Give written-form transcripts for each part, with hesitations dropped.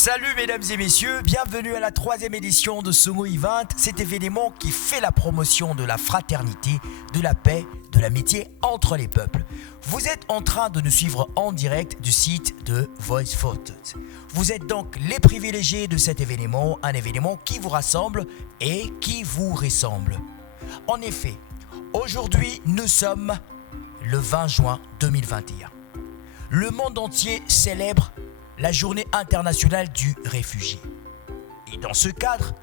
Salut mesdames et messieurs, bienvenue à la troisième édition de Songo Event, cet événement qui fait la promotion de la fraternité, de la paix, de l'amitié entre les peuples. Vous êtes en train de nous suivre en direct du site de Voice Photos. Vous êtes donc les privilégiés de cet événement, un événement qui vous rassemble et qui vous ressemble. En effet, aujourd'hui nous sommes le 20 juin 2021. Le monde entier célèbre la journée internationale du réfugié. Et dans ce cadre,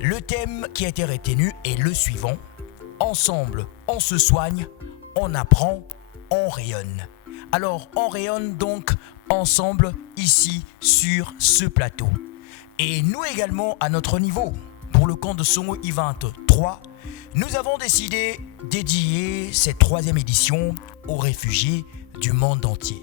le thème qui a été retenu est le suivant. Ensemble, on se soigne, on apprend, on rayonne. Alors, on rayonne donc ensemble ici sur ce plateau. Et nous également, à notre niveau, pour le compte de Songo Event 3, nous avons décidé de dédier cette troisième édition aux réfugiés du monde entier.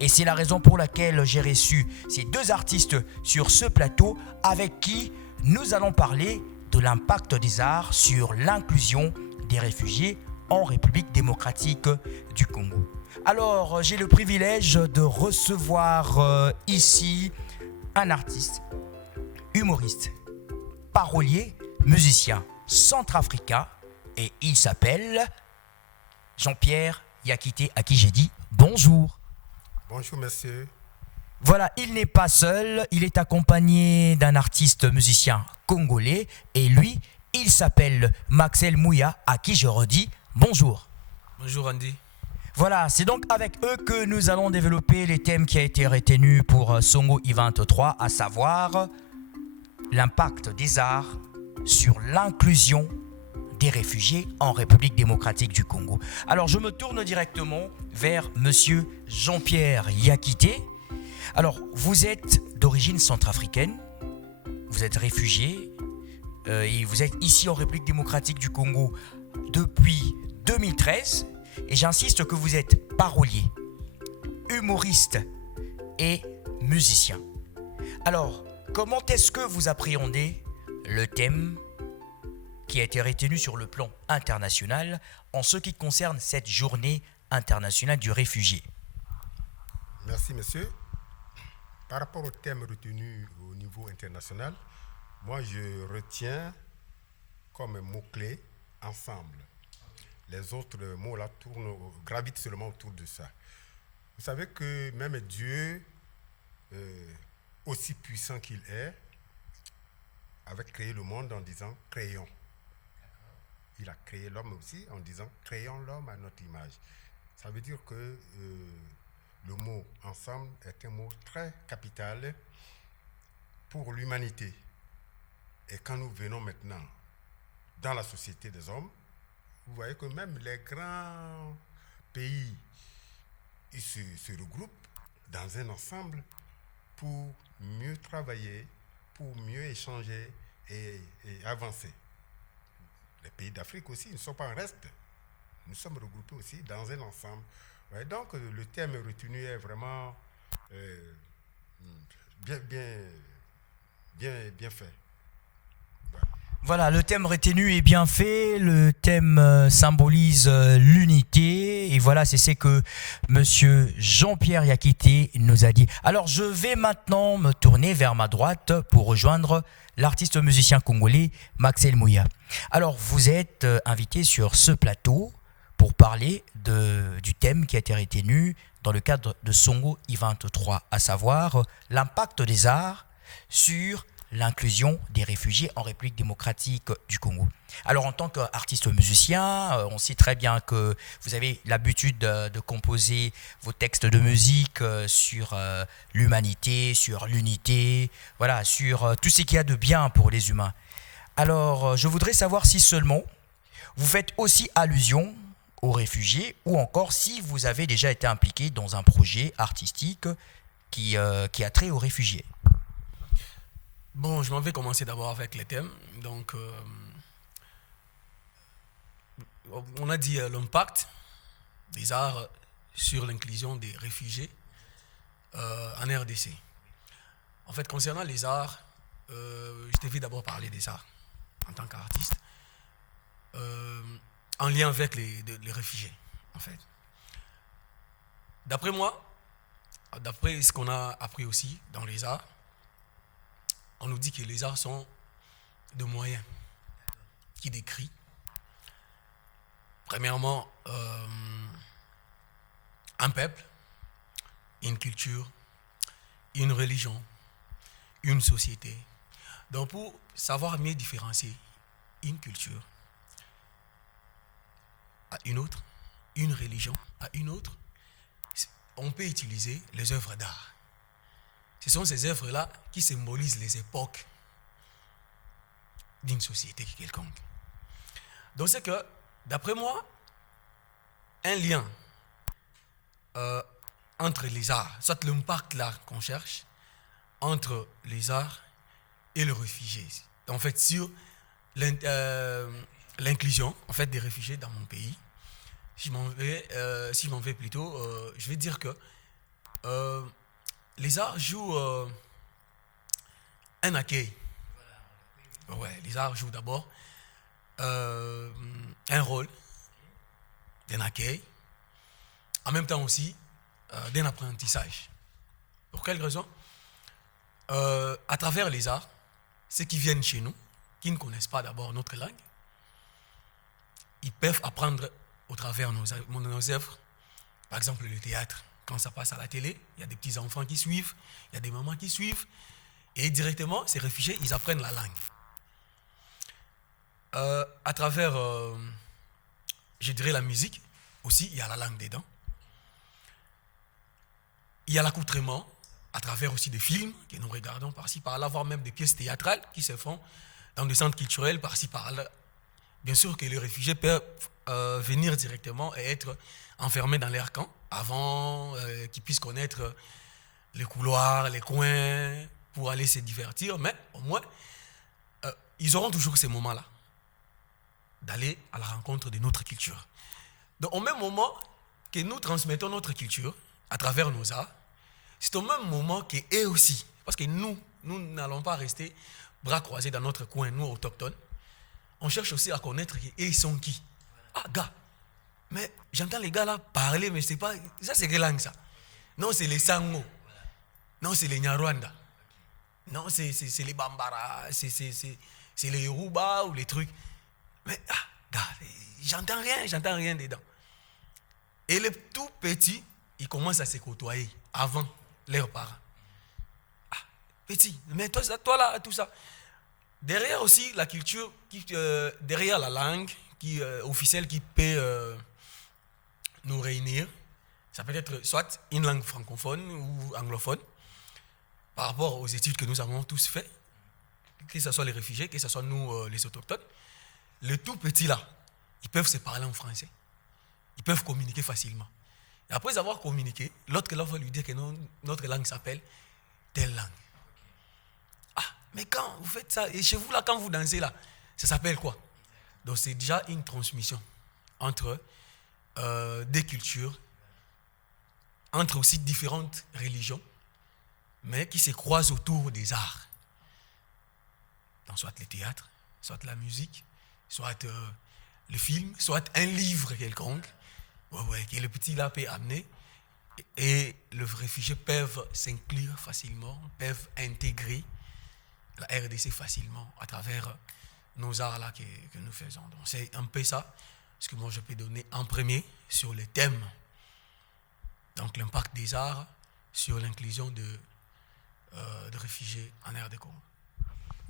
Et c'est la raison pour laquelle j'ai reçu ces deux artistes sur ce plateau avec qui nous allons parler de l'impact des arts sur l'inclusion des réfugiés en République démocratique du Congo. Alors, j'ai le privilège de recevoir ici un artiste, humoriste, parolier, musicien centrafricain et il s'appelle Jean-Pierre Yakité, à qui j'ai dit bonjour. Bonjour monsieur. Voilà, il n'est pas seul, il est accompagné d'un artiste musicien congolais et lui, il s'appelle Maxel Mouya, à qui je redis bonjour. Bonjour Andy. Voilà, c'est donc avec eux que nous allons développer les thèmes qui a été retenu pour Songo Event 3, à savoir l'impact des arts sur l'inclusion des réfugiés en République démocratique du Congo. Alors je me tourne directement vers monsieur Jean-Pierre Yakité. Alors vous êtes d'origine centrafricaine, vous êtes réfugié et vous êtes ici en République démocratique du Congo depuis 2013 et j'insiste que vous êtes parolier, humoriste et musicien. Alors comment est-ce que vous appréhendez le thème qui a été retenu sur le plan international en ce qui concerne cette journée internationale du réfugié? Merci monsieur. Par rapport au thème retenu au niveau international, moi je retiens comme mot-clé ensemble. Les autres mots là gravitent seulement autour de ça. Vous savez que même Dieu, aussi puissant qu'il est, avait créé le monde en disant créons. Il a créé l'homme aussi en disant « créons l'homme à notre image ». Ça veut dire que le mot « ensemble » est un mot très capital pour l'humanité. Et quand nous venons maintenant dans la société des hommes, vous voyez que même les grands pays ils se regroupent dans un ensemble pour mieux travailler, pour mieux échanger et avancer. Les pays d'Afrique aussi ne sont pas en reste. Nous sommes regroupés aussi dans un ensemble. Ouais, donc le thème retenu est vraiment bien fait. Ouais. Voilà, le thème retenu est bien fait, le thème symbolise l'unité et voilà, c'est ce que monsieur Jean-Pierre Yakité nous a dit. Alors je vais maintenant me tourner vers ma droite pour rejoindre l'artiste musicien congolais Maxel Mouya. Alors vous êtes invité sur ce plateau pour parler du thème qui a été retenu dans le cadre de Songo Event 3, à savoir l'impact des arts sur l'inclusion des réfugiés en République démocratique du Congo. Alors en tant qu'artiste musicien, on sait très bien que vous avez l'habitude de composer vos textes de musique sur l'humanité, sur l'unité, voilà, sur tout ce qu'il y a de bien pour les humains. Alors je voudrais savoir si seulement vous faites aussi allusion aux réfugiés ou encore si vous avez déjà été impliqué dans un projet artistique qui a trait aux réfugiés. Bon, je m'en vais commencer d'abord avec les thèmes. Donc, on a dit l'impact des arts sur l'inclusion des réfugiés en RDC. En fait, concernant les arts, je devais d'abord parler des arts en tant qu'artiste, en lien avec les réfugiés, en fait. D'après moi, d'après ce qu'on a appris aussi dans les arts, on nous dit que les arts sont de moyens qui décrit, premièrement, un peuple, une culture, une religion, une société. Donc pour savoir mieux différencier une culture à une autre, une religion à une autre, on peut utiliser les œuvres d'art. Ce sont ces œuvres-là qui symbolisent les époques d'une société quelconque. Donc c'est que, d'après moi, un lien entre les arts, soit l'impact là qu'on cherche, entre les arts et le réfugié. En fait, sur l'inclusion en fait, des réfugiés dans mon pays, si je m'en vais plutôt, je vais dire que les arts jouent un accueil. Ouais, les arts jouent d'abord un rôle d'un accueil, en même temps aussi d'un apprentissage. Pour quelle raison? À travers les arts, ceux qui viennent chez nous, qui ne connaissent pas d'abord notre langue, ils peuvent apprendre au travers de nos œuvres. Par exemple, le théâtre, quand ça passe à la télé, il y a des petits enfants qui suivent, il y a des mamans qui suivent, et directement, ces réfugiés, ils apprennent la langue. À travers, je dirais, la musique, aussi, il y a la langue dedans. Il y a l'accoutrement, à travers aussi des films que nous regardons par-ci, par-là, voire même des pièces théâtrales qui se font dans des centres culturels par-ci, par-là. Bien sûr que les réfugiés peuvent venir directement et être enfermés dans leur camp avant qu'ils puissent connaître les couloirs, les coins pour aller se divertir, mais au moins, ils auront toujours ces moments-là d'aller à la rencontre de notre culture. Donc au même moment que nous transmettons notre culture à travers nos arts, c'est au même moment qu'eux aussi, parce que nous n'allons pas rester bras croisés dans notre coin, nous autochtones, on cherche aussi à connaître ils sont qui. Ah, gars, mais j'entends les gars là parler, mais c'est pas, ça c'est quelle langue ça? Non, c'est les Sango, non, c'est les Nyarwanda, non, c'est les Bambara, c'est les Yoruba ou les trucs. Mais, gars, j'entends rien dedans. Et les tout petits, ils commencent à se côtoyer avant leurs parents. Ah, petit, mais toi là, tout ça. Derrière aussi la culture, derrière la langue officielle qui peut nous réunir, ça peut être soit une langue francophone ou anglophone, par rapport aux études que nous avons tous faites, que ce soit les réfugiés, que ce soit nous les autochtones. Les tout petits là, ils peuvent se parler en français. Ils peuvent communiquer facilement. Et après avoir communiqué, l'autre là va lui dire que notre langue s'appelle telle langue. Ah, mais quand vous faites ça, et chez vous là, quand vous dansez là, ça s'appelle quoi? Donc c'est déjà une transmission entre des cultures, entre aussi différentes religions, mais qui se croisent autour des arts. Donc soit le théâtre, soit la musique, soit le film, soit un livre quelconque, que le petit là peut amener, et les réfugiés peuvent s'inclure facilement, peuvent intégrer la RDC facilement à travers nos arts là que nous faisons. Donc c'est un peu ça, ce que moi je peux donner en premier sur le thème. Donc l'impact des arts sur l'inclusion de réfugiés en RD Congo.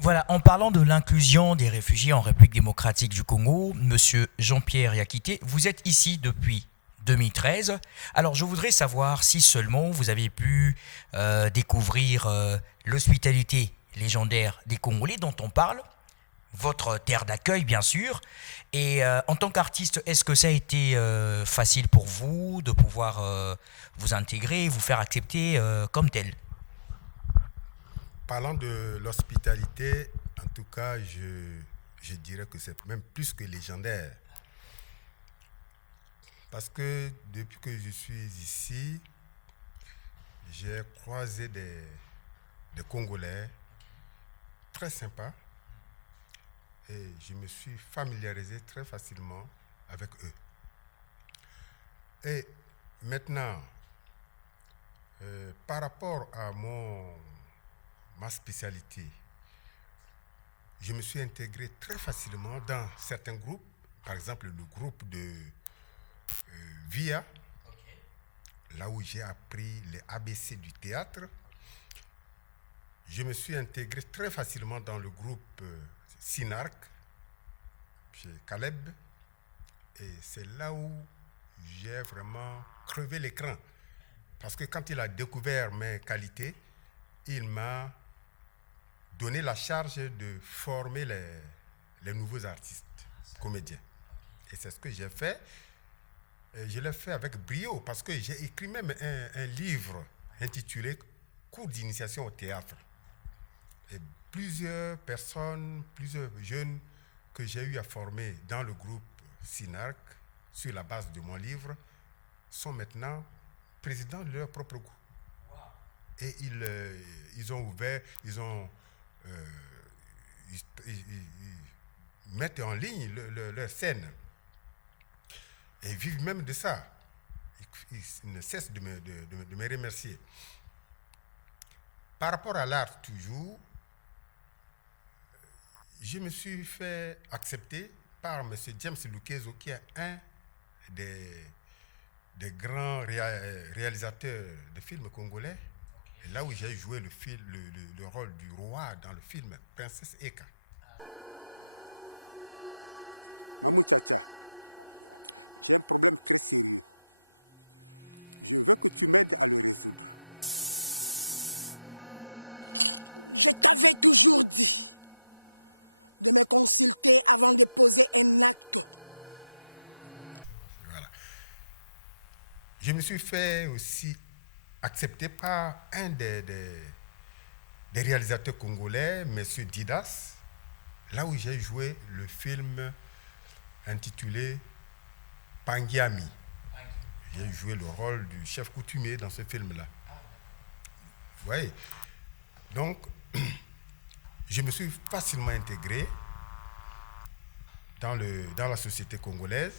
Voilà, en parlant de l'inclusion des réfugiés en République démocratique du Congo, Monsieur Jean-Pierre Yakité, vous êtes ici depuis 2013. Alors je voudrais savoir si seulement vous avez pu découvrir l'hospitalité légendaire des Congolais dont on parle, votre terre d'accueil bien sûr, et en tant qu'artiste, est-ce que ça a été facile pour vous de pouvoir vous intégrer, vous faire accepter comme tel? Parlant de l'hospitalité, en tout cas, je dirais que c'est même plus que légendaire. Parce que depuis que je suis ici, j'ai croisé des Congolais très sympas et je me suis familiarisé très facilement avec eux. Et maintenant, par rapport à ma spécialité, je me suis intégré très facilement dans certains groupes, par exemple le groupe de VIA, là où j'ai appris les ABC du théâtre. Je me suis intégré très facilement dans le groupe Sinarc, chez Caleb, et c'est là où j'ai vraiment crevé l'écran. Parce que quand il a découvert mes qualités, il m'a donné la charge de former les nouveaux artistes, comédiens. Et c'est ce que j'ai fait. Et je l'ai fait avec brio parce que j'ai écrit même un livre intitulé Cours d'initiation au théâtre. Et plusieurs personnes, plusieurs jeunes que j'ai eu à former dans le groupe Sinarc, sur la base de mon livre, sont maintenant présidents de leur propre groupe. Wow. Et ils ont ouvert, ils mettent en ligne leur scène. Et ils vivent même de ça. Ils ne cessent de me remercier. Par rapport à l'art toujours, je me suis fait accepter par M. James Lukezo, qui est un des grands réalisateurs de films congolais. Et là où j'ai joué le rôle du roi dans le film Princesse Eka. Voilà. Je me suis fait aussi accepté par un des réalisateurs congolais, M. Didas, là où j'ai joué le film intitulé Pangiami. J'ai joué le rôle du chef coutumier dans ce film-là. Vous voyez? Donc, je me suis facilement intégré dans la société congolaise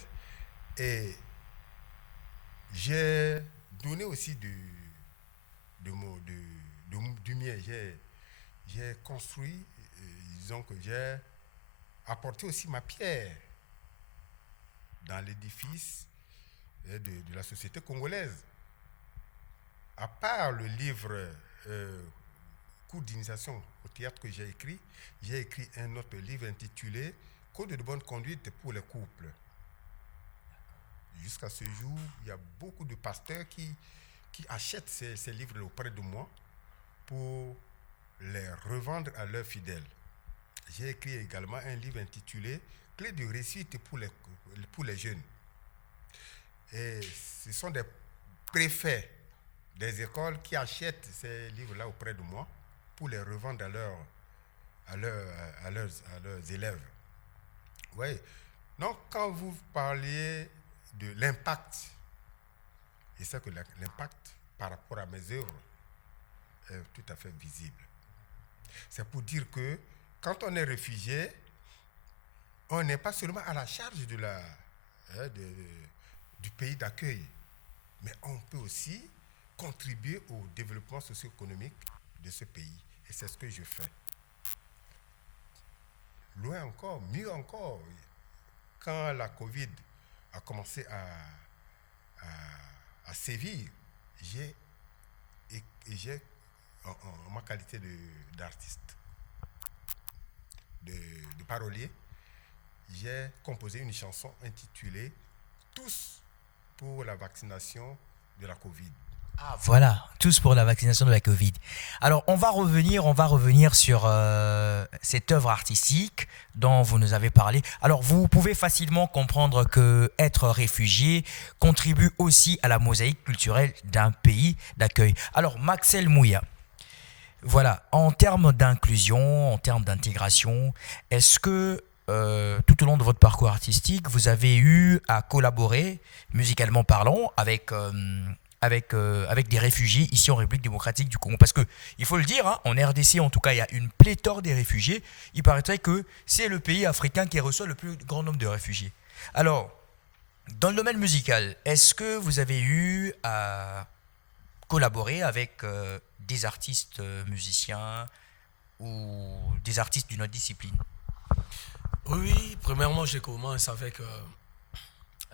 et j'ai donné aussi du mien. J'ai construit, disons que j'ai apporté aussi ma pierre dans l'édifice de la société congolaise. À part le livre Cours d'initiation au théâtre que j'ai écrit un autre livre intitulé Code de bonne conduite pour les couples. Jusqu'à ce jour, il y a beaucoup de pasteurs qui achètent ces livres auprès de moi pour les revendre à leurs fidèles. J'ai écrit également un livre intitulé Clé de réussite pour les jeunes. Et ce sont des préfets des écoles qui achètent ces livres-là auprès de moi pour les revendre à leurs élèves. Oui. Donc, quand vous parliez de l'impact, et c'est que l'impact par rapport à mes œuvres est tout à fait visible. C'est pour dire que quand on est réfugié, on n'est pas seulement à la charge du pays d'accueil, mais on peut aussi contribuer au développement socio-économique de ce pays. Et c'est ce que je fais. Loin encore, mieux encore, quand la Covid a commencé à sévir, j'ai en ma qualité d'artiste, de parolier, j'ai composé une chanson intitulée Tous pour la vaccination de la Covid. Ah voilà, tous pour la vaccination de la Covid. Alors on va revenir sur cette œuvre artistique dont vous nous avez parlé. Alors vous pouvez facilement comprendre que être réfugié contribue aussi à la mosaïque culturelle d'un pays d'accueil. Alors Maxel Mouya, voilà, en termes d'inclusion, en termes d'intégration, est-ce que tout au long de votre parcours artistique, vous avez eu à collaborer, musicalement parlant, avec des réfugiés ici en République démocratique du Congo? Parce qu'il faut le dire, hein, en RDC en tout cas, il y a une pléthore des réfugiés. Il paraîtrait que c'est le pays africain qui reçoit le plus grand nombre de réfugiés. Alors, dans le domaine musical, est-ce que vous avez eu à collaborer avec des artistes musiciens ou des artistes d'une autre discipline? Oui, premièrement, je commence avec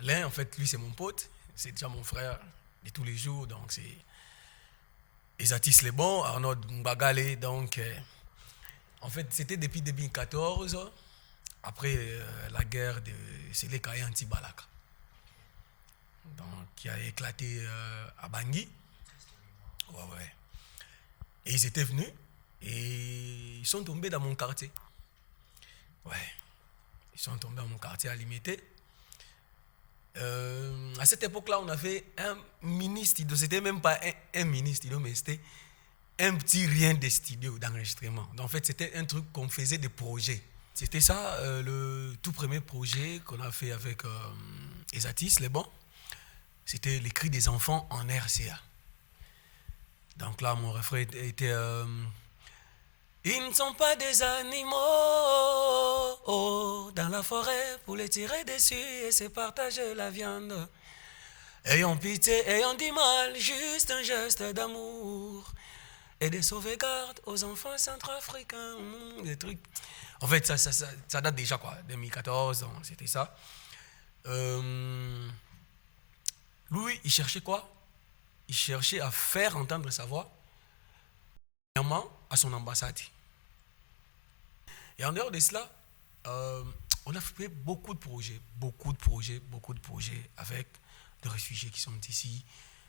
l'un. En fait, lui, c'est mon pote. C'est déjà mon frère de tous les jours. Donc, c'est Esatis Les Bons, Arnaud Mbagale. Donc, en fait, c'était depuis 2014, après la guerre de Seleka et Anti-Balaka, donc, qui a éclaté à Bangui. Ouais. Et ils étaient venus et ils sont tombés dans mon quartier. Ouais. Ils sont tombés dans mon quartier à Limité. À cette époque-là, on avait un mini studio. C'était même pas un mini studio, mais c'était un petit rien de studio d'enregistrement. Donc, en fait, c'était un truc qu'on faisait des projets. C'était ça, le tout premier projet qu'on a fait avec Esatis Les Bons. C'était les cris des enfants en RCA. Donc là, mon refrain était ils ne sont pas des animaux dans la forêt pour les tirer dessus et se partager la viande. Ayons pitié, ayons du mal, juste un geste d'amour et de sauvegarde aux enfants centrafricains. Des trucs. En fait, ça date déjà, quoi, 2014, donc c'était ça. Lui, il cherchait quoi? Il cherchait à faire entendre sa voix, premièrement, à son ambassade. Et en dehors de cela, on a fait beaucoup de projets avec des réfugiés qui sont ici,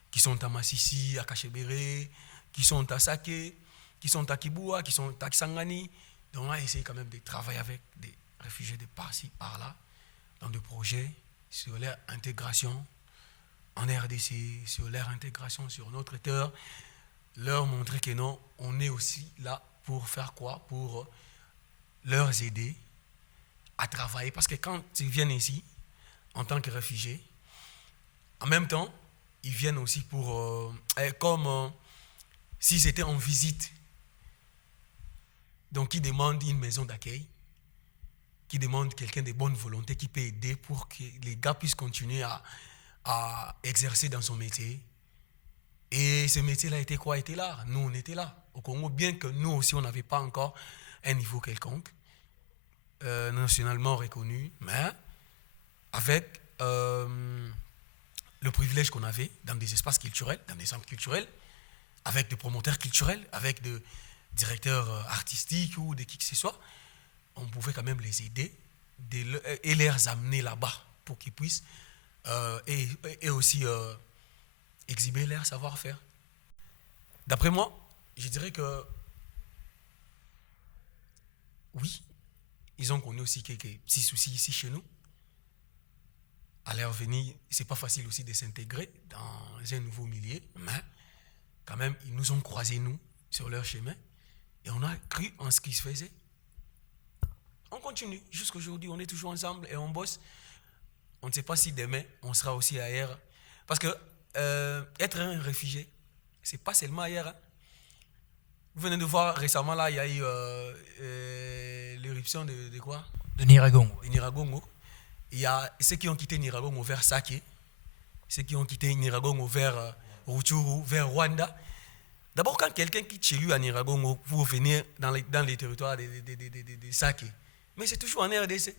qui sont à Massissi, à Kachebere, qui sont à Sake, qui sont à Kiboua, qui sont à Kisangani. Donc on a essayé quand même de travailler avec des réfugiés de par-ci, par-là, dans des projets sur leur intégration en RDC, sur leur intégration sur notre terre, leur montrer que non, on est aussi là pour faire quoi? Pour leur aider à travailler. Parce que quand ils viennent ici, en tant que réfugiés, en même temps, ils viennent aussi pour, comme s'ils étaient en visite. Donc, ils demandent une maison d'accueil, qui demandent quelqu'un de bonne volonté qui peut aider pour que les gars puissent continuer à exercer dans son métier. Et ce métier-là était quoi? Était là. Nous, on était là. Au Congo, bien que nous aussi, on n'avait pas encore un niveau quelconque, nationalement reconnu, mais avec le privilège qu'on avait dans des espaces culturels, dans des centres culturels, avec des promoteurs culturels, avec des directeurs artistiques ou de qui que ce soit, on pouvait quand même les aider et les amener là-bas pour qu'ils puissent et aussi exhiber leur savoir-faire. D'après moi, je dirais que oui, ils ont connu aussi quelques petits soucis ici chez nous. À leur venir, c'est pas facile aussi de s'intégrer dans un nouveau milieu, mais quand même, ils nous ont croisés, nous, sur leur chemin, et on a cru en ce qui se faisait. On continue. Jusqu'à aujourd'hui, on est toujours ensemble et on bosse. On ne sait pas si demain, on sera aussi ailleurs. Parce que être un réfugié, c'est pas seulement ailleurs. Hein. Vous venez de voir récemment, là, il y a eu l'éruption de quoi? De Nyiragongo. De Nyiragongo. Il y a ceux qui ont quitté Nyiragongo vers Sake, ceux qui ont quitté Nyiragongo vers Rutshuru, vers Rwanda. D'abord, quand quelqu'un quitte chez lui à Nyiragongo pour venir dans les territoires de Sake, mais c'est toujours en RDC.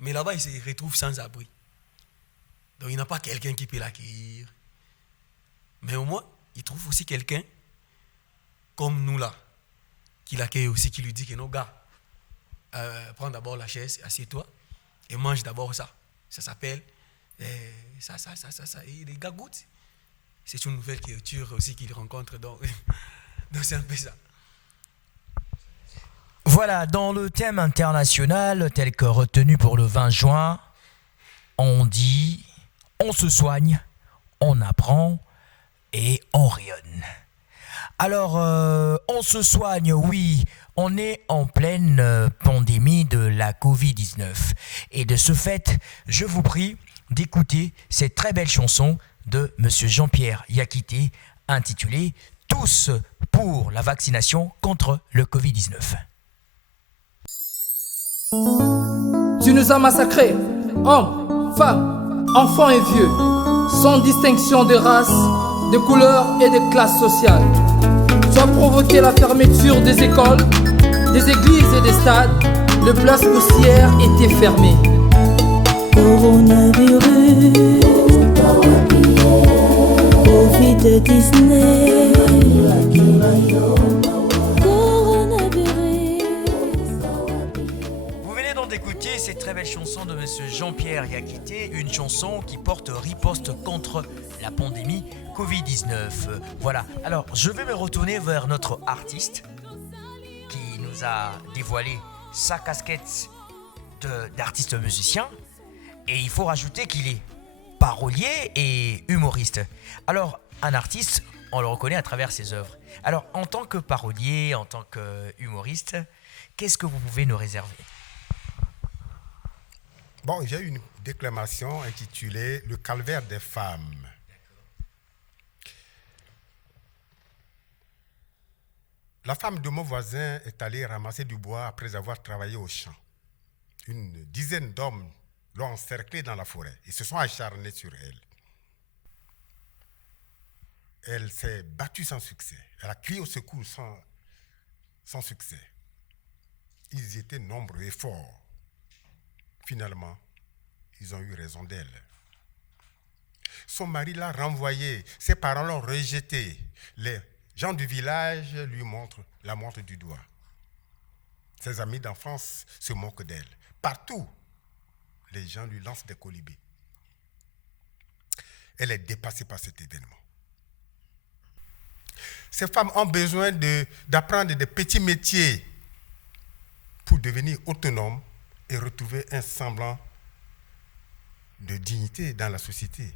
Mais là-bas, il se retrouve sans abri. Donc, il n'a pas quelqu'un qui peut l'accueillir. Mais au moins, il trouve aussi quelqu'un comme nous là, qui l'accueille aussi, qui lui dit que nos gars, prends d'abord la chaise, assieds-toi et mange d'abord ça. Ça s'appelle ça. Et les gars goûtent. C'est une nouvelle culture aussi qu'ils rencontrent. Donc c'est un peu ça. Voilà, dans le thème international tel que retenu pour le 20 juin, on dit, on se soigne, on apprend et on rayonne. Alors, on se soigne, oui, on est en pleine pandémie de la Covid-19. Et de ce fait, je vous prie d'écouter cette très belle chanson de M. Jean-Pierre Yakité, intitulée « Tous pour la vaccination contre le Covid-19 ». Tu nous as massacrés, hommes, femmes, enfants et vieux, sans distinction de race, de couleur et de classe sociale. Tu as provoqué la fermeture des écoles, des églises et des stades, les places poussières étaient fermées. Coronavirus, Covid-19, Vous venez donc d'écouter cette très belle chanson de Monsieur Jean-Pierre Yakité, une chanson qui porte riposte contre la pandémie Covid-19. Voilà, alors je vais me retourner vers notre artiste qui nous a dévoilé sa casquette d'artiste musicien. Et il faut rajouter qu'il est parolier et humoriste. Alors, un artiste, on le reconnaît à travers ses œuvres. Alors, en tant que parolier, en tant qu'humoriste, qu'est-ce que vous pouvez nous réserver? Bon, j'ai une déclamation intitulée « Le calvaire des femmes ». La femme de mon voisin est allée ramasser du bois après avoir travaillé au champ. Une dizaine d'hommes l'ont encerclée dans la forêt et se sont acharnés sur elle. Elle s'est battue sans succès. Elle a crié au secours sans succès. Ils étaient nombreux et forts. Finalement, ils ont eu raison d'elle. Son mari l'a renvoyée. Ses parents l'ont rejetée. Les gens du village la montrent du doigt. Ses amis d'enfance se moquent d'elle. Partout, les gens lui lancent des colibés. Elle est dépassée par cet événement. Ces femmes ont besoin d'apprendre des petits métiers pour devenir autonomes et retrouver un semblant de dignité dans la société.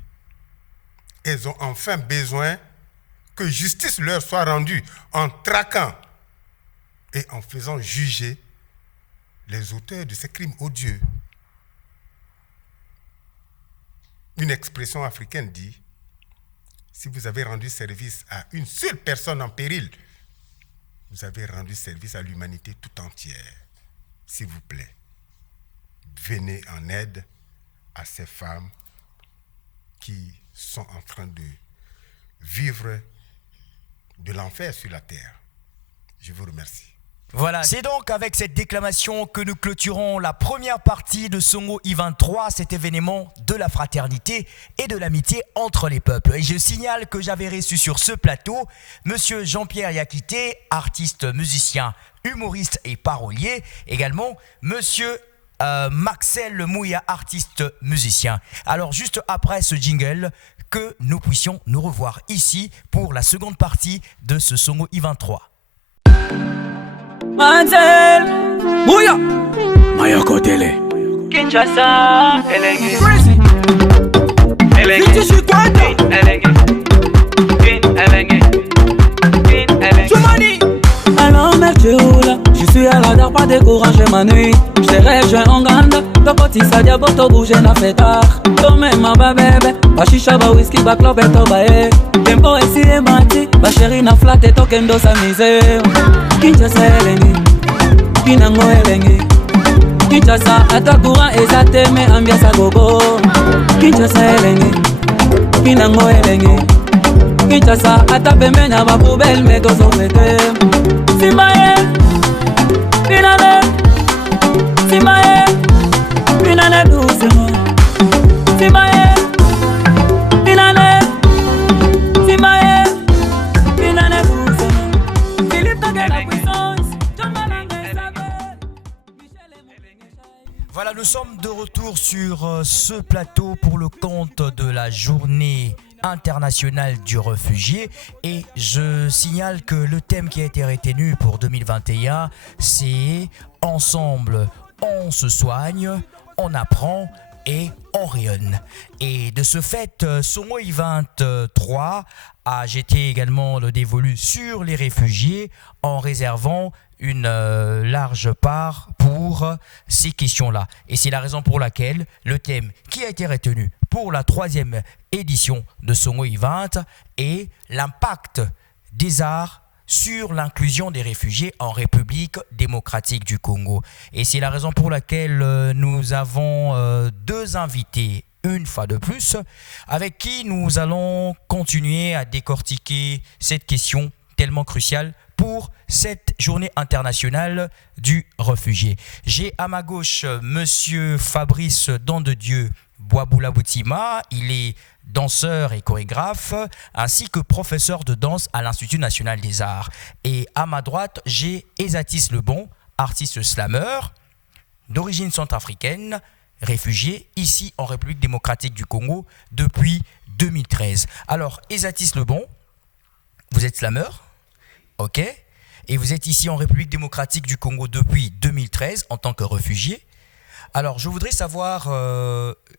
Elles ont enfin besoin que justice leur soit rendue en traquant et en faisant juger les auteurs de ces crimes odieux. Une expression africaine dit « Si vous avez rendu service à une seule personne en péril, vous avez rendu service à l'humanité tout entière. S'il vous plaît, venez en aide à ces femmes qui sont en train de vivre de l'enfer sur la terre. Je vous remercie. » Voilà, c'est donc avec cette déclamation que nous clôturons la première partie de Songo I23, cet événement de la fraternité et de l'amitié entre les peuples. Et je signale que j'avais reçu sur ce plateau Monsieur Jean-Pierre Yakité, artiste, musicien, humoriste et parolier. Également Monsieur Maxel Mouya, artiste, musicien. Alors juste après ce jingle, que nous puissions nous revoir ici pour la seconde partie de ce Songo I23. Manzel, Mouya Mayoko Tele Kinshasa, Elenge, Crazy Elenge, Viti Chikwata Elenge, Elenge, Elenge. Chumani Alors mec Chula, je suis à la darpa décourager ma nuit. J'serai jeune en Ganda, Tokoti Sadia Boto bouger na fêtard. Tome ma ba bébé, ba shisha ba whisky ba club et tobae. Tempo esi e mati, ba chéri na flat et tokendo sa misère. Kinshasa Elenge, Kinango Elenge, Kinshasa ata courant eza teme ambiance a gogo. Kinshasa Elenge, Kinango Elenge, Kinshasa ata pembe na ba poubelle me tozo fete. Simbaye, Pinane, Simbaye, Pinane doucement. Simbaye, Pinane, Simbaye, Pinane doucement. Philippe Togué la puissance, John Malangue savait. Voilà, nous sommes de retour sur ce plateau pour le compte de la journée internationale du réfugié et je signale que le thème qui a été retenu pour 2021 c'est « Ensemble, on se soigne, on apprend et on rayonne ». Et de ce fait, Songo I23 a jeté également le dévolu sur les réfugiés en réservant une large part pour ces questions-là. Et c'est la raison pour laquelle le thème qui a été retenu pour la 3e édition de Songo I20 est l'impact des arts sur l'inclusion des réfugiés en République démocratique du Congo. Et c'est la raison pour laquelle nous avons 2 invités, une fois de plus, avec qui nous allons continuer à décortiquer cette question tellement cruciale pour cette journée internationale du réfugié. J'ai à ma gauche Monsieur Fabrice Dandedieu Boaboula-Boutima. Il est danseur et chorégraphe, ainsi que professeur de danse à l'Institut national des arts. Et à ma droite, j'ai Esatis Lebon, artiste slammer, d'origine centrafricaine, réfugié ici en République démocratique du Congo depuis 2013. Alors, Esatis Lebon, vous êtes slammer, ok, et vous êtes ici en République démocratique du Congo depuis 2013 en tant que réfugié. Alors, je voudrais savoir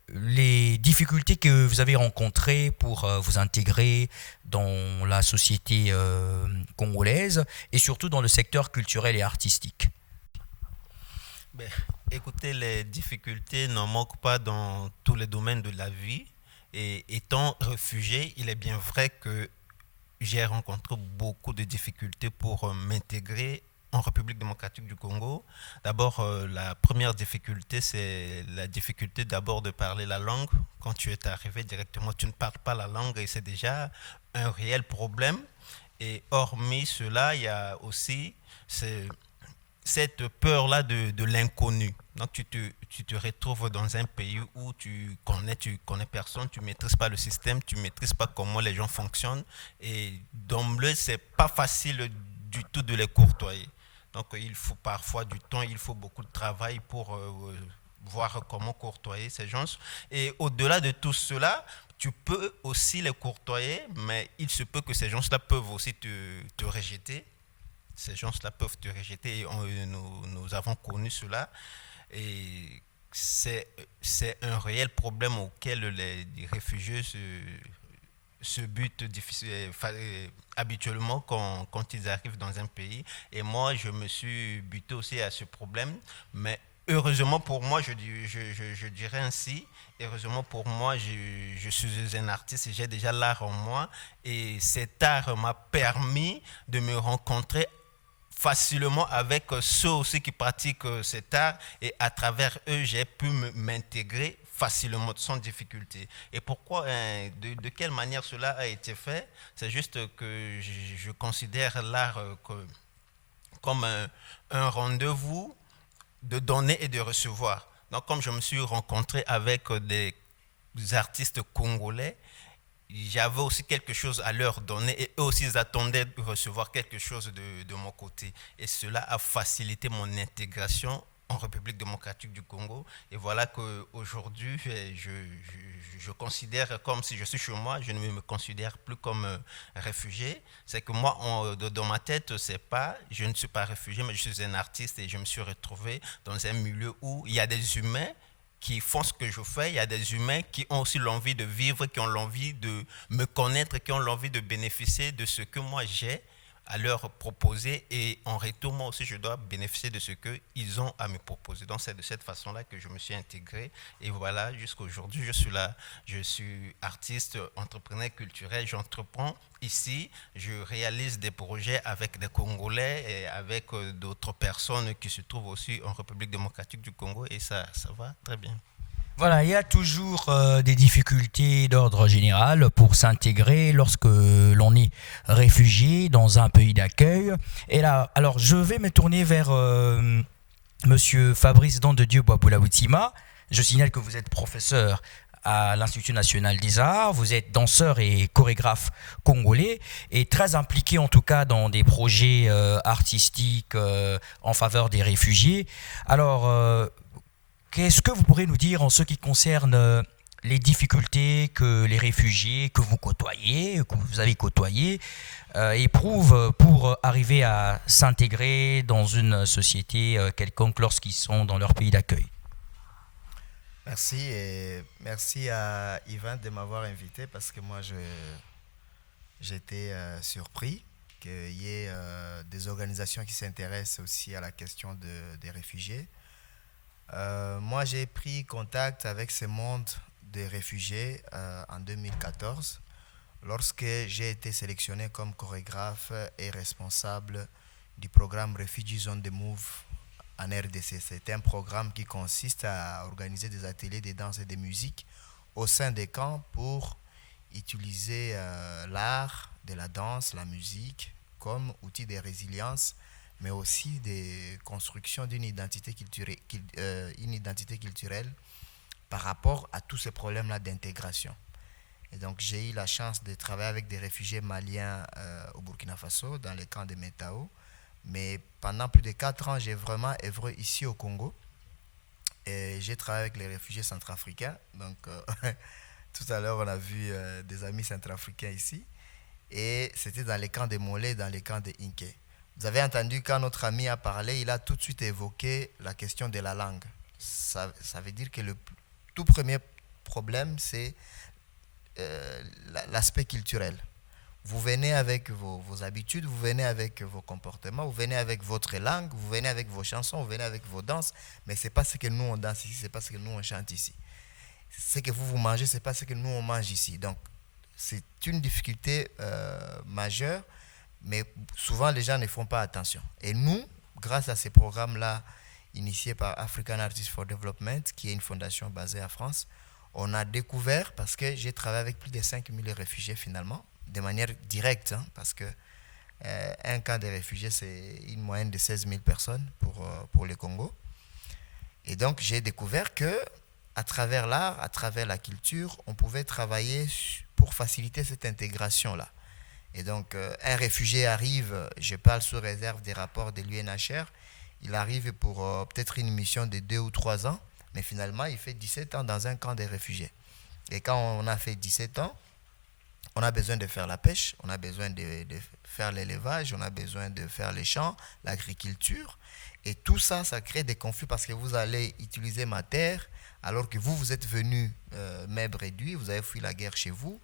les difficultés que vous avez rencontrées pour vous intégrer dans la société congolaise et surtout dans le secteur culturel et artistique. Ben, écoutez, les difficultés n'en manquent pas dans tous les domaines de la vie. Et étant réfugié, il est bien vrai que j'ai rencontré beaucoup de difficultés pour m'intégrer en République démocratique du Congo. D'abord, la première difficulté, c'est la difficulté d'abord de parler la langue. Quand tu es arrivé directement, tu ne parles pas la langue et c'est déjà un réel problème. Et hormis cela, il y a aussi cette peur-là de l'inconnu. Donc tu te retrouves dans un pays où tu connais personne, tu ne maîtrises pas le système, tu ne maîtrises pas comment les gens fonctionnent. Et d'emblée, ce n'est pas facile du tout de les courtoyer. Donc il faut parfois du temps, il faut beaucoup de travail pour voir comment courtoyer ces gens. Et au-delà de tout cela, tu peux aussi les courtoyer, mais il se peut que ces gens-là peuvent aussi te rejeter. Ces gens-là peuvent te rejeter et nous avons connu cela. Et c'est un réel problème auquel les réfugiés se butent habituellement quand ils arrivent dans un pays. Et moi, je me suis buté aussi à ce problème. Mais heureusement pour moi, je dirais ainsi, heureusement pour moi, je suis un artiste et j'ai déjà l'art en moi. Et cet art m'a permis de me rencontrer facilement avec ceux aussi qui pratiquent cet art. Et à travers eux, j'ai pu m'intégrer facilement, sans difficulté. Et pourquoi, de quelle manière cela a été fait? C'est juste que je considère l'art comme un rendez-vous de donner et de recevoir. Donc, comme je me suis rencontré avec des artistes congolais, j'avais aussi quelque chose à leur donner et eux aussi ils attendaient de recevoir quelque chose de mon côté. Et cela a facilité mon intégration en République démocratique du Congo. Et voilà qu'aujourd'hui, je considère comme si je suis chez moi, je ne me considère plus comme réfugié. C'est que moi, dans ma tête, je ne suis pas réfugié, mais je suis un artiste et je me suis retrouvé dans un milieu où il y a des humains qui font ce que je fais, il y a des humains qui ont aussi l'envie de vivre, qui ont l'envie de me connaître, qui ont l'envie de bénéficier de ce que moi j'ai à leur proposer et en retour, moi aussi, je dois bénéficier de ce qu'ils ont à me proposer. Donc, c'est de cette façon-là que je me suis intégré et voilà, jusqu'à aujourd'hui, je suis là. Je suis artiste, entrepreneur culturel, j'entreprends ici, je réalise des projets avec des Congolais et avec d'autres personnes qui se trouvent aussi en République démocratique du Congo et ça va très bien. Voilà, il y a toujours des difficultés d'ordre général pour s'intégrer lorsque l'on est réfugié dans un pays d'accueil. Et là, alors je vais me tourner vers Monsieur Fabrice Dandedieu Boaboula-Boutima. Je signale que vous êtes professeur à l'Institut national des arts, vous êtes danseur et chorégraphe congolais et très impliqué en tout cas dans des projets artistiques en faveur des réfugiés. Alors, qu'est-ce que vous pourrez nous dire en ce qui concerne les difficultés que les réfugiés que vous côtoyez, que vous avez côtoyés, éprouvent pour arriver à s'intégrer dans une société quelconque lorsqu'ils sont dans leur pays d'accueil? Merci et merci à Yvan de m'avoir invité parce que moi j'étais surpris qu'il y ait des organisations qui s'intéressent aussi à la question des réfugiés. Moi, j'ai pris contact avec ce monde des réfugiés en 2014 lorsque j'ai été sélectionné comme chorégraphe et responsable du programme Refugees on the Move en RDC. C'est un programme qui consiste à organiser des ateliers de danse et de musique au sein des camps pour utiliser l'art de la danse, la musique, comme outil de résilience, mais aussi de construction d'une identité culturelle par rapport à tous ces problèmes-là d'intégration. Et donc, j'ai eu la chance de travailler avec des réfugiés maliens au Burkina Faso, dans les camps de Metao. Mais pendant plus de 4 ans, j'ai vraiment œuvré ici au Congo. Et j'ai travaillé avec les réfugiés centrafricains. Donc, tout à l'heure, on a vu des amis centrafricains ici. Et c'était dans les camps de Molé, dans les camps de Inké. Vous avez entendu, quand notre ami a parlé, il a tout de suite évoqué la question de la langue. Ça veut dire que le tout premier problème, c'est l'aspect culturel. Vous venez avec vos habitudes, vous venez avec vos comportements, vous venez avec votre langue, vous venez avec vos chansons, vous venez avec vos danses, mais ce n'est pas ce que nous on danse ici, ce n'est pas ce que nous on chante ici. Ce que vous mangez, ce n'est pas ce que nous on mange ici. Donc, c'est une difficulté majeure, mais souvent les gens ne font pas attention. Et nous, grâce à ces programmes-là, initiés par African Artists for Development, qui est une fondation basée en France, on a découvert, parce que j'ai travaillé avec plus de 5000 réfugiés finalement, de manière directe, parce que un camp de réfugiés, c'est une moyenne de 16 000 personnes pour le Congo. Et donc, j'ai découvert que à travers l'art, à travers la culture, on pouvait travailler pour faciliter cette intégration-là. Et donc, un réfugié arrive, je parle sous réserve des rapports de l'UNHCR, il arrive pour peut-être une mission de 2 ou 3 ans, mais finalement, il fait 17 ans dans un camp de réfugiés. Et quand on a fait 17 ans, on a besoin de faire la pêche, on a besoin de faire l'élevage, on a besoin de faire les champs, l'agriculture. Et tout ça, ça crée des conflits parce que vous allez utiliser ma terre, alors que vous êtes venu meuble réduit, vous avez fui la guerre chez vous.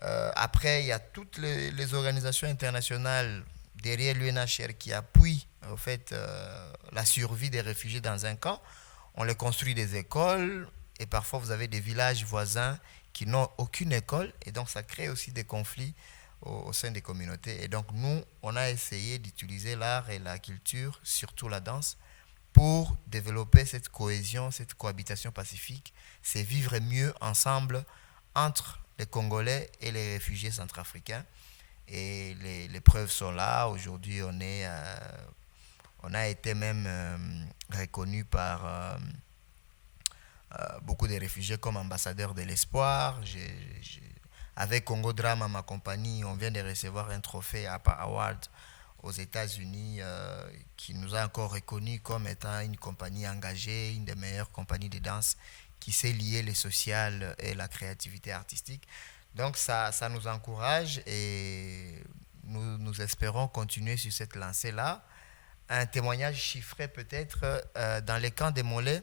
Après, il y a toutes les organisations internationales derrière l'UNHCR qui appuient en fait, la survie des réfugiés dans un camp. On les construit des écoles et parfois vous avez des villages voisins qui n'ont aucune école et donc ça crée aussi des conflits au sein des communautés. Et donc nous, on a essayé d'utiliser l'art et la culture, surtout la danse, pour développer cette cohésion, cette cohabitation pacifique, c'est vivre mieux ensemble entre les Congolais et les réfugiés centrafricains. Et les preuves sont là. Aujourd'hui, on a été même reconnu par beaucoup de réfugiés comme ambassadeur de l'espoir. Avec Congo Drama, ma compagnie, on vient de recevoir un trophée APA Award aux États-Unis qui nous a encore reconnu comme étant une compagnie engagée, une des meilleures compagnies de danse qui sait lier le social et la créativité artistique. Donc ça nous encourage et nous espérons continuer sur cette lancée-là. Un témoignage chiffré peut-être, dans les camps des Molé,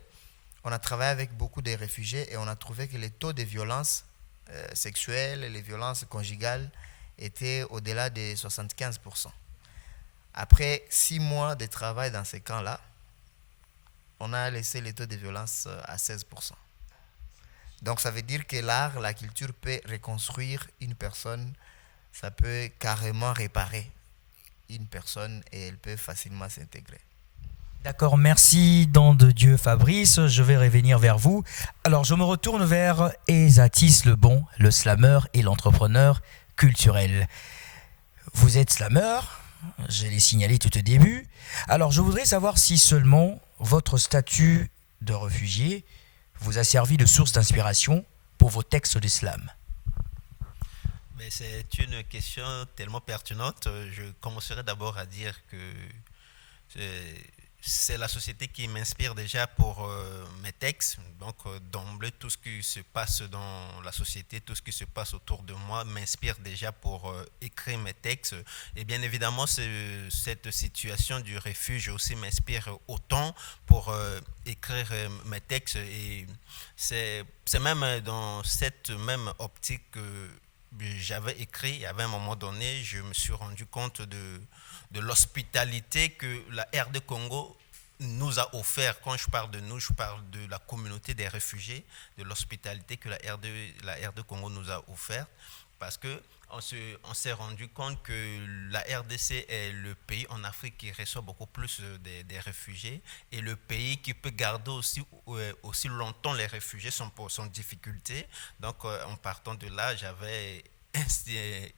on a travaillé avec beaucoup de réfugiés et on a trouvé que les taux de violence sexuelles et les violences conjugales étaient au-delà de 75%. Après 6 mois de travail dans ces camps-là, on a laissé les taux de violence à 16%. Donc ça veut dire que l'art, la culture peut reconstruire une personne, ça peut carrément réparer une personne et elle peut facilement s'intégrer. D'accord, merci Don de Dieu Fabrice, je vais revenir vers vous. Alors je me retourne vers Esatis Lebon, le slammer et l'entrepreneur culturel. Vous êtes slammer, je l'ai signalé tout au début. Alors je voudrais savoir si seulement votre statut de réfugié vous a servi de source d'inspiration pour vos textes de slam. Mais c'est une question tellement pertinente. Je commencerai d'abord à dire que c'est la société qui m'inspire déjà pour mes textes. Donc d'emblée, tout ce qui se passe dans la société, tout ce qui se passe autour de moi m'inspire déjà pour écrire mes textes. Et bien évidemment, cette situation du refuge aussi m'inspire autant pour écrire mes textes. Et c'est même dans cette même optique que j'avais écrit. Il y avait un moment donné, je me suis rendu compte de l'hospitalité que la RD Congo nous a offert. Quand je parle de nous, je parle de la communauté des réfugiés, de l'hospitalité que la RD Congo nous a offert, parce qu'on s'est rendu compte que la RDC est le pays en Afrique qui reçoit beaucoup plus des réfugiés et le pays qui peut garder aussi longtemps les réfugiés sans difficulté. Donc en partant de là, j'avais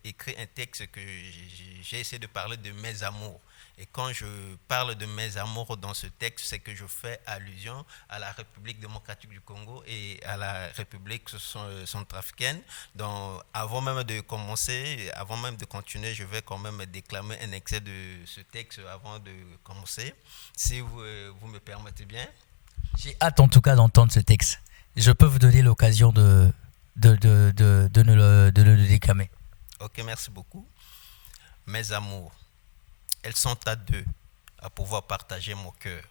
écrit un texte que j'ai essayé de parler de mes amours. Et quand je parle de mes amours dans ce texte, c'est que je fais allusion à la République démocratique du Congo et à la République centrafricaine. Donc, avant même de commencer, avant même de continuer, je vais quand même déclamer un extrait de ce texte avant de commencer, si vous me permettez bien. J'ai hâte en tout cas d'entendre ce texte. Je peux vous donner l'occasion de le déclamer. Ok, merci beaucoup. Mes amours, elles sont à deux, à pouvoir partager mon cœur.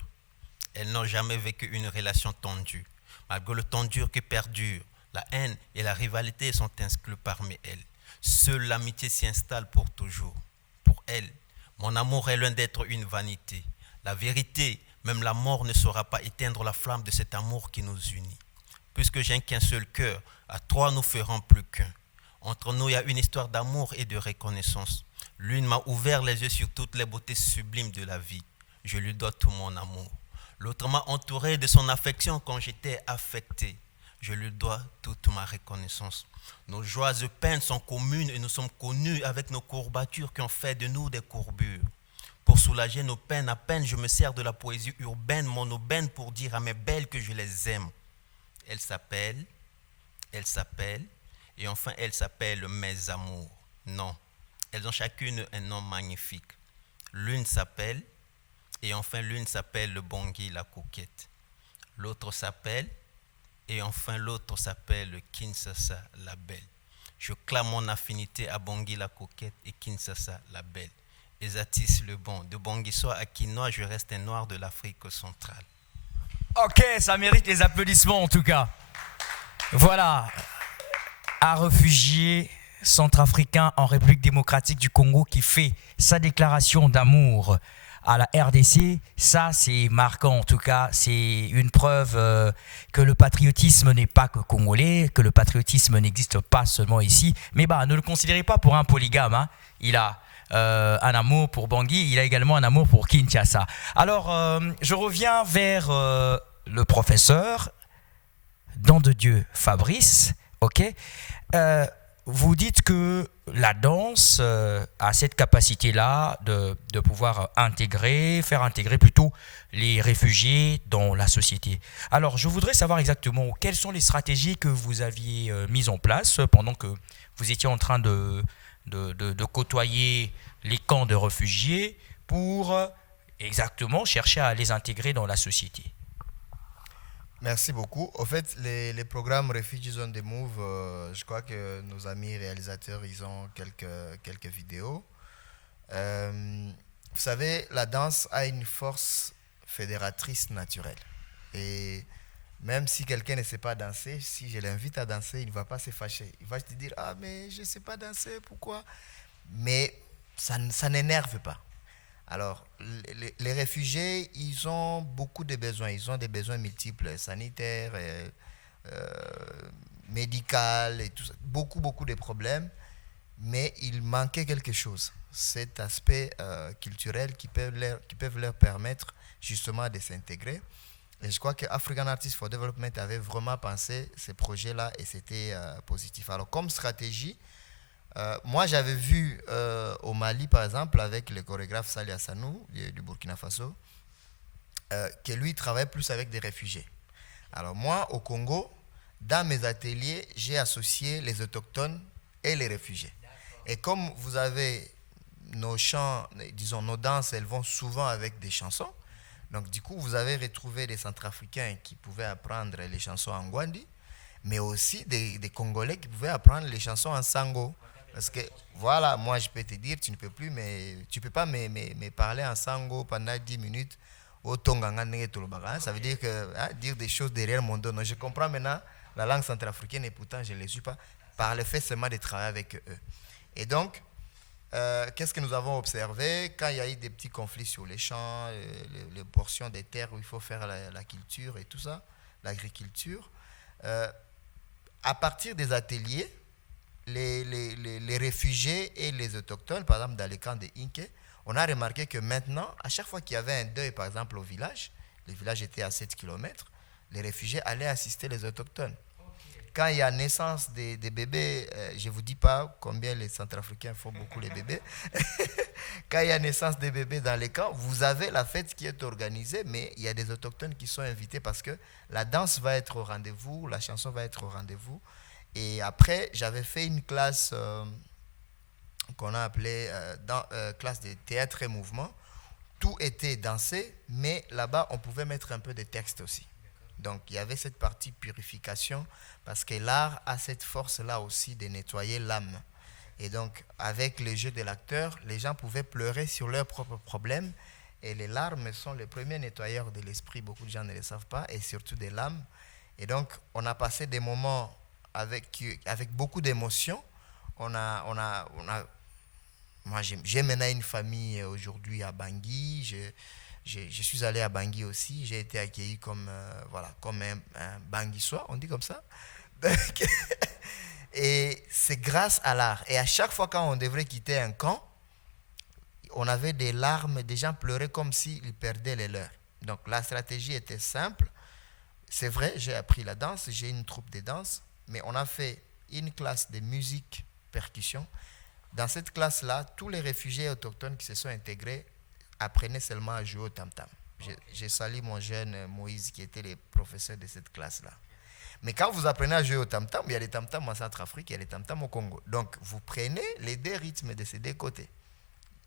Elles n'ont jamais vécu une relation tendue. Malgré le temps dur qui perdure, la haine et la rivalité sont inscrits parmi elles. Seule l'amitié s'y installe pour toujours. Pour elles, mon amour est loin d'être une vanité. La vérité, même la mort ne saura pas éteindre la flamme de cet amour qui nous unit. Puisque j'ai qu'un seul cœur, à trois nous ferons plus qu'un. Entre nous, il y a une histoire d'amour et de reconnaissance. L'une m'a ouvert les yeux sur toutes les beautés sublimes de la vie. Je lui dois tout mon amour. L'autre m'a entouré de son affection quand j'étais affecté. Je lui dois toute ma reconnaissance. Nos joies et peines sont communes et nous sommes connus avec nos courbatures qui ont fait de nous des courbures. Pour soulager nos peines, à peine je me sers de la poésie urbaine, mon aubaine pour dire à mes belles que je les aime. Elles s'appellent, et enfin elles s'appellent mes amours. Non, elles ont chacune un nom magnifique. L'une s'appelle, et enfin l'une s'appelle le Bangui la coquette. L'autre s'appelle, et enfin l'autre s'appelle Kinshasa la belle. Je clame mon affinité à Bangui la coquette et Kinshasa la belle. Esatis le bon, de Bangui-Soa à Kinois, je reste un noir de l'Afrique centrale. Ok, ça mérite les applaudissements en tout cas. Voilà, un réfugié centrafricain en République démocratique du Congo qui fait sa déclaration d'amour à la RDC. Ça, c'est marquant en tout cas. C'est une preuve que le patriotisme n'est pas que congolais, que le patriotisme n'existe pas seulement ici. Mais ne le considérez pas pour un polygame. Hein. Il a un amour pour Bangui, il a également un amour pour Kinshasa. Alors, je reviens vers le professeur Don de Dieu Fabrice. Ok, vous dites que la danse a cette capacité-là de pouvoir faire intégrer plutôt les réfugiés dans la société. Alors, je voudrais savoir exactement quelles sont les stratégies que vous aviez mises en place pendant que vous étiez en train de côtoyer les camps de réfugiés pour exactement chercher à les intégrer dans la société. Merci beaucoup. Au fait, les programmes Refugees on the Move, je crois que nos amis réalisateurs, ils ont quelques vidéos. Vous savez, la danse a une force fédératrice naturelle. Et même si quelqu'un ne sait pas danser, si je l'invite à danser, il ne va pas se fâcher. Il va te dire « Ah, mais je ne sais pas danser, pourquoi ?» Mais ça n'énerve pas. Alors, les réfugiés, ils ont beaucoup de besoins. Ils ont des besoins multiples, sanitaires, médicaux, et tout ça. Beaucoup de problèmes. Mais il manquait quelque chose. Cet aspect culturel qui peuvent leur permettre justement de s'intégrer. Et je crois que African Artists for Development avait vraiment pensé ce projet-là et c'était positif. Alors, comme stratégie, moi, j'avais vu au Mali, par exemple, avec le chorégraphe Sali Hassanou du Burkina Faso, que lui travaille plus avec des réfugiés. Alors moi, au Congo, dans mes ateliers, j'ai associé les autochtones et les réfugiés. Et comme vous avez nos chants, disons nos danses, elles vont souvent avec des chansons. Donc du coup, vous avez retrouvé des Centrafricains qui pouvaient apprendre les chansons en Gwandi, mais aussi des Congolais qui pouvaient apprendre les chansons en Sango. Parce que, voilà, moi je peux te dire, tu ne peux pas me parler en Sango pendant 10 minutes au Tonganga Nenge Tolobaga. Ça veut dire que dire des choses derrière mon dos. Non, je comprends maintenant la langue centrafricaine et pourtant je ne les suis pas par le fait seulement de travailler avec eux. Et donc, qu'est-ce que nous avons observé quand il y a eu des petits conflits sur les champs, les portions des terres où il faut faire la culture et tout ça, l'agriculture, à partir des ateliers, les réfugiés et les autochtones, par exemple dans les camps de Inké, on a remarqué que maintenant, à chaque fois qu'il y avait un deuil, par exemple au village, le village était à 7 km, les réfugiés allaient assister les autochtones. quand il y a naissance des bébés, je ne vous dis pas combien les Centrafricains font beaucoup les bébés. Quand il y a naissance des bébés dans les camps, vous avez la fête qui est organisée, mais il y a des autochtones qui sont invités parce que la danse va être au rendez-vous, la chanson va être au rendez-vous. Et après, j'avais fait une classe qu'on a appelée classe de théâtre et mouvement. Tout était dansé, mais là-bas, on pouvait mettre un peu de texte aussi. Donc, il y avait cette partie purification, parce que l'art a cette force-là aussi de nettoyer l'âme. Et donc, avec le jeu de l'acteur, les gens pouvaient pleurer sur leurs propres problèmes, et les larmes sont les premiers nettoyeurs de l'esprit. Beaucoup de gens ne le savent pas, et surtout de l'âme. Et donc, on a passé des moments avec beaucoup d'émotions. Moi, j'ai maintenant une famille aujourd'hui à Bangui. Je suis allé à Bangui aussi. J'ai été accueilli comme un Banguissois, on dit comme ça. Et c'est grâce à l'art. Et à chaque fois quand on devrait quitter un camp, on avait des larmes, des gens pleuraient comme s'ils perdaient les leurs. Donc la stratégie était simple. C'est vrai, j'ai appris la danse, j'ai une troupe de danse, mais on a fait une classe de musique percussion. Dans cette classe-là, tous les réfugiés autochtones qui se sont intégrés apprenaient seulement à jouer au tam-tam. J'ai salué mon jeune Moïse qui était le professeur de cette classe-là. Mais quand vous apprenez à jouer au tam-tam, il y a les tam-tams en Centrafrique, il y a les tam-tams au Congo. Donc, vous prenez les deux rythmes de ces deux côtés.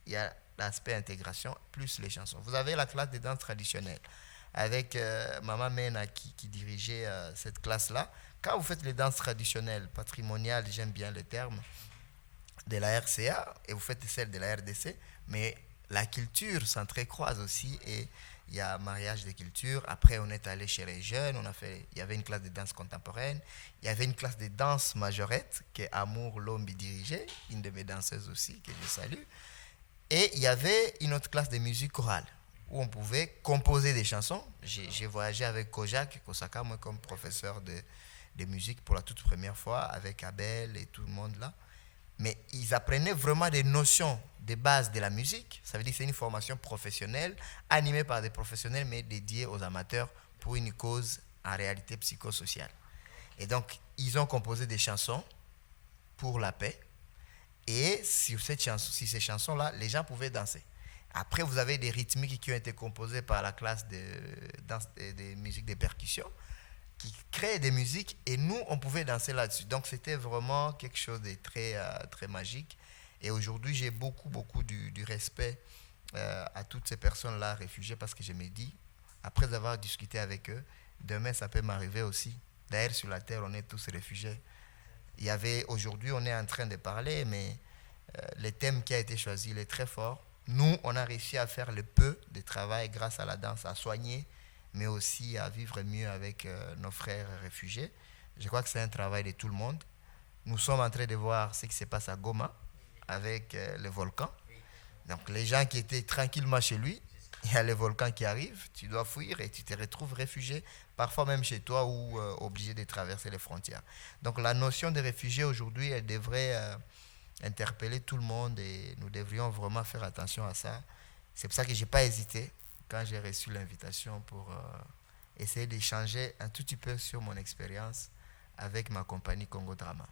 Il y a l'aspect intégration plus les chansons. Vous avez la classe de danse traditionnelle avec Maman Mena qui dirigeait cette classe-là. Quand vous faites les danses traditionnelles, patrimoniales, j'aime bien le terme, de la RCA, et vous faites celle de la RDC, mais la culture s'entrecroise aussi, et il y a mariage de culture. Après, on est allé chez les jeunes, il y avait une classe de danse contemporaine, il y avait une classe de danse majorette que Amour Lombi dirigeait, une de mes danseuses aussi, que je salue, et il y avait une autre classe de musique chorale, où on pouvait composer des chansons. J'ai voyagé avec Kojak Kosaka, moi comme professeur de musique pour la toute première fois, avec Abel et tout le monde là. Mais ils apprenaient vraiment des notions de base de la musique. Ça veut dire que c'est une formation professionnelle, animée par des professionnels, mais dédiée aux amateurs pour une cause en réalité psychosociale. Et donc, ils ont composé des chansons pour la paix. Et sur ces chansons-là, les gens pouvaient danser. Après, vous avez des rythmiques qui ont été composées par la classe de musique de percussion, qui créent des musiques, et nous, on pouvait danser là-dessus. Donc, c'était vraiment quelque chose de très, très magique. Et aujourd'hui, j'ai beaucoup du respect à toutes ces personnes-là réfugiées, parce que je me dis, après avoir discuté avec eux, demain, ça peut m'arriver aussi. D'ailleurs, sur la Terre, on est tous réfugiés. Aujourd'hui, on est en train de parler, mais le thème qui a été choisi, il est très fort. Nous, on a réussi à faire le peu de travail grâce à la danse, à soigner, mais aussi à vivre mieux avec nos frères réfugiés. Je crois que c'est un travail de tout le monde. Nous sommes en train de voir ce qui se passe à Goma avec le volcan. Donc les gens qui étaient tranquillement chez lui, il y a le volcan qui arrive, tu dois fuir et tu te retrouves réfugié, parfois même chez toi ou obligé de traverser les frontières. Donc la notion de réfugié aujourd'hui, elle devrait interpeller tout le monde, et nous devrions vraiment faire attention à ça. C'est pour ça que je n'ai pas hésité quand j'ai reçu l'invitation pour essayer d'échanger un tout petit peu sur mon expérience avec ma compagnie Congo Drama.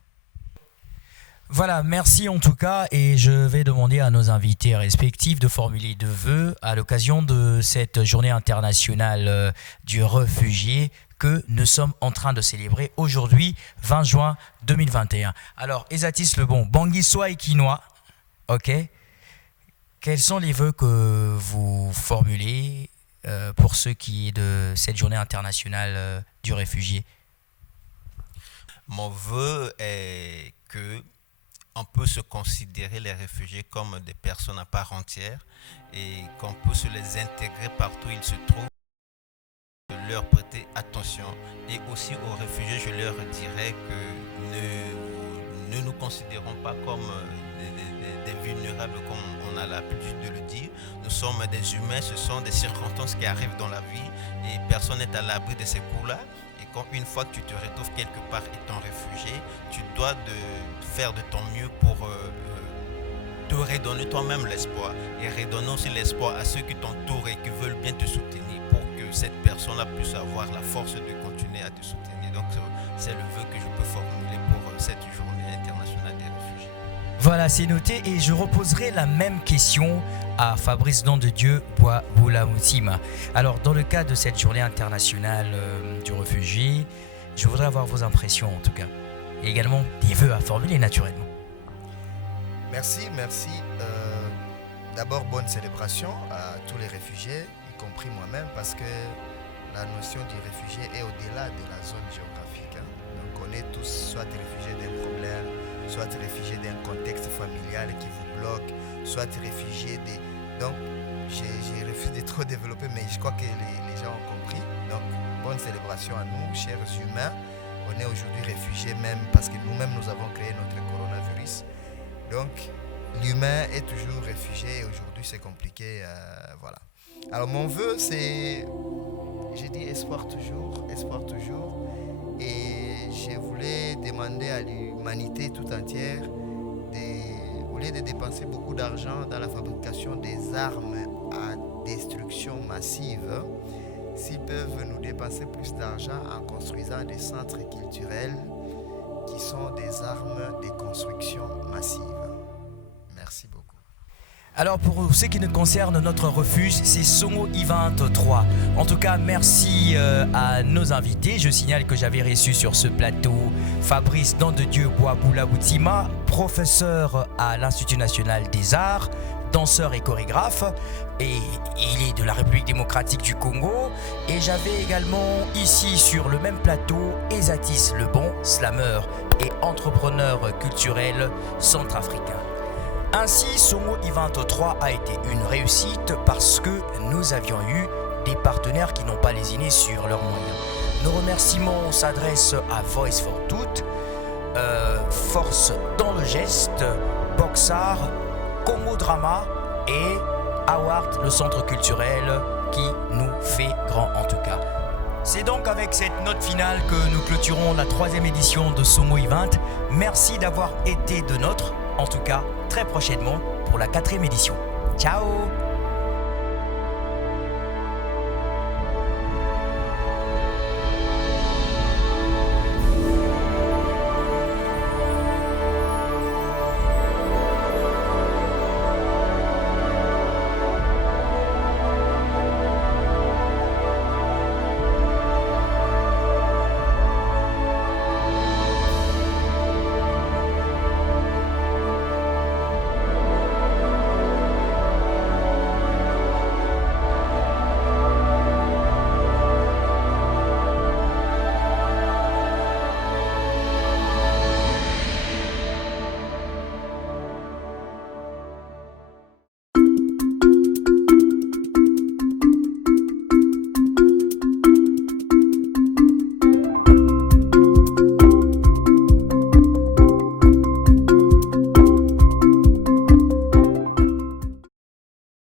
Voilà, merci en tout cas, et je vais demander à nos invités respectifs de formuler deux vœux à l'occasion de cette journée internationale du réfugié que nous sommes en train de célébrer aujourd'hui, 20 juin 2021. Alors, Esatis Lebon, Banguissois et Quinois, ok. Quels sont les vœux que vous formulez pour ce qui est de cette journée internationale du réfugié? Mon vœu est que on peut se considérer les réfugiés comme des personnes à part entière, et qu'on peut se les intégrer partout où ils se trouvent, de leur prêter attention. Et aussi aux réfugiés, je leur dirais que ne nous considérons pas comme des vulnérables, comme on a l'habitude de le dire. Nous sommes des humains, ce sont des circonstances qui arrivent dans la vie, et personne n'est à l'abri de ces coups-là. Et quand une fois que tu te retrouves quelque part étant réfugié, tu dois faire de ton mieux pour te redonner toi-même l'espoir, et redonner aussi l'espoir à ceux qui t'entourent et qui veulent bien te soutenir, pour que cette personne-là puisse avoir la force de continuer à te soutenir. Donc c'est le vœu que je peux formuler pour cette journée internationale des réfugiés. Voilà, c'est noté et je reposerai la même question à Fabrice Nom de Dieu Boula-Moutima. Alors, dans le cadre de cette journée internationale du réfugié, je voudrais avoir vos impressions en tout cas. Et également des vœux à formuler naturellement. Merci. D'abord, bonne célébration à tous les réfugiés, y compris moi-même, parce que la notion du réfugié est au-delà de la zone géographique. Donc, on est tous soit réfugiés d'un problème, soit réfugiés d'un contexte familial qui vous bloque, soit réfugiés des... Donc, j'ai refusé de trop développer, mais je crois que les gens ont compris. Donc, bonne célébration à nous, chers humains. On est aujourd'hui réfugiés même parce que nous-mêmes, nous avons créé notre coronavirus. Donc, l'humain est toujours réfugié et aujourd'hui, c'est compliqué. Voilà. Alors, mon vœu, c'est... J'ai dit espoir toujours. Et je voulais demander à l'humanité tout entière, au lieu de dépenser beaucoup d'argent dans la fabrication des armes à destruction massive, s'ils peuvent nous dépenser plus d'argent en construisant des centres culturels qui sont des armes de construction massive. Merci beaucoup. Alors pour ce qui nous concerne, notre refuge, c'est Songo I-23. En tout cas, merci à nos invités. Je signale que j'avais reçu sur ce plateau Fabrice Nom de Dieu Boula-Moutima, professeur à l'Institut national des arts, danseur et chorégraphe, et il est de la République démocratique du Congo. Et j'avais également ici sur le même plateau Esatis Lebon, slameur et entrepreneur culturel centrafricain. Ainsi, Songo I-23 a été une réussite parce que nous avions eu des partenaires qui n'ont pas lésiné sur leurs moyens. Nos remerciements s'adressent à Voice for Tout, Force dans le geste, Boxar, Congo Drama et Award, le centre culturel qui nous fait grand en tout cas. C'est donc avec cette note finale que nous clôturons la 3e édition de Songo I-20. Merci d'avoir été de nôtres, en tout cas très prochainement pour la 4e édition. Ciao!